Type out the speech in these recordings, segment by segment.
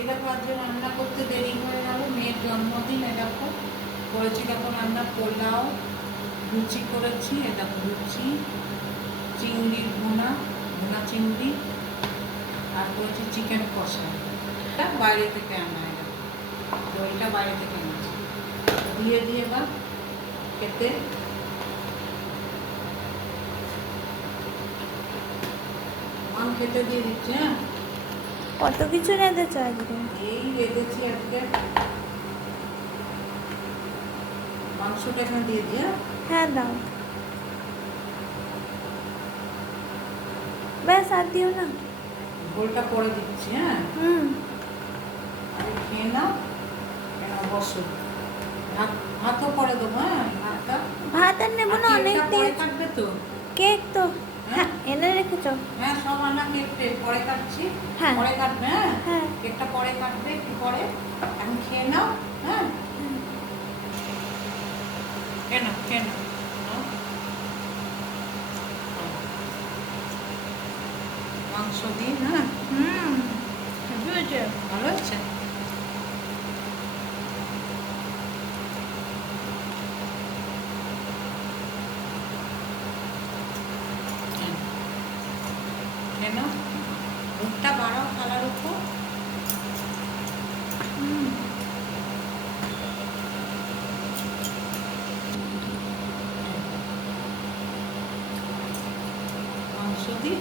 এই দেখো আজকে রান্না করতে দেরি হয়ে গেল, মেয়ের জন্মদিন। এ দেখো করেছি, দেখো রান্না পোলাও, লুচি করেছি, এ দেখো লুচি, চিংড়ির ভুনা, ভুনা চিংড়ি, আর করেছি চিকেন কষা। এটা বাইরে থেকে আনা, এটা দইটা বাইরে থেকে এনেছি। দিয়ে দিয়ে বা খেতে মান খেতে দিয়ে দিচ্ছে। হ্যাঁ, কত কিছু রেঁধেছো আজকে? এই রেঁধেছি আজকে। মাংসটা এখানে দিয়ে দিয়ে হ্যাঁ দাও, ব্যাস আর দিও না। ঝোলটা করে দিচ্ছি। হ্যাঁ, আরে খেয়ে নাও, বসো। ভাত ভাতও করে দেবো। হ্যাঁ, ভাতটা ভাত আর নেবো না, অনেক কেকটা পরে দিয়েছো। কাটবে তো। কেক তো হ্যাঁ? হ্যাঁ এনে রেখেছো। হ্যাঁ, সব আনা কেকটা পরে কাটছি। হ্যাঁ। পরে কাটবে। হ্যাঁ, হ্যাঁ। কেকটা পরে কাটবে, একটু পরে। এখন খেয়ে নাও। হ্যাঁ, খেয়ে নাও, খেয়ে নাও। নাও। মাংস দিন। হ্যাঁ, হেভি হয়েছে। ভালো হচ্ছে। খেয়ে নাও, মুখটা বাড়াও থালার উপর। মাংস দিন।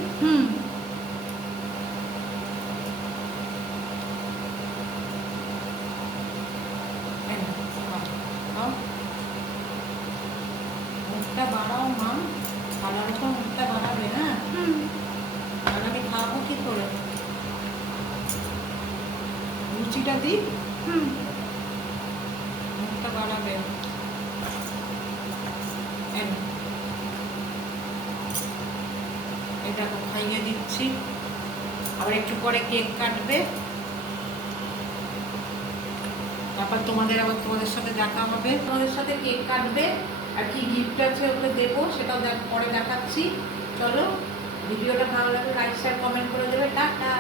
মুখটা বাড়াও মা, থালার উপর মুখটা বাড়াবে। হ্যাঁ, আর আমি খাবো কি করে? লুচিটা দিই। মুখটা বাড়াবে। এই নাও। এই দেখো খাইয়ে দিচ্ছি। আবার একটু পরে কেক কাটবে, তারপর তোমাদের সাথে দেখা হবে। তোমাদের সাথে কেক কাটবে, আর কি গিফট আছে ওগুলো দেবো, সেটাও পরে দেখাচ্ছি। চলো, ভিডিওটা ভালো লাগে লাইক শেয়ার কমেন্ট করে দেবে। টাটা।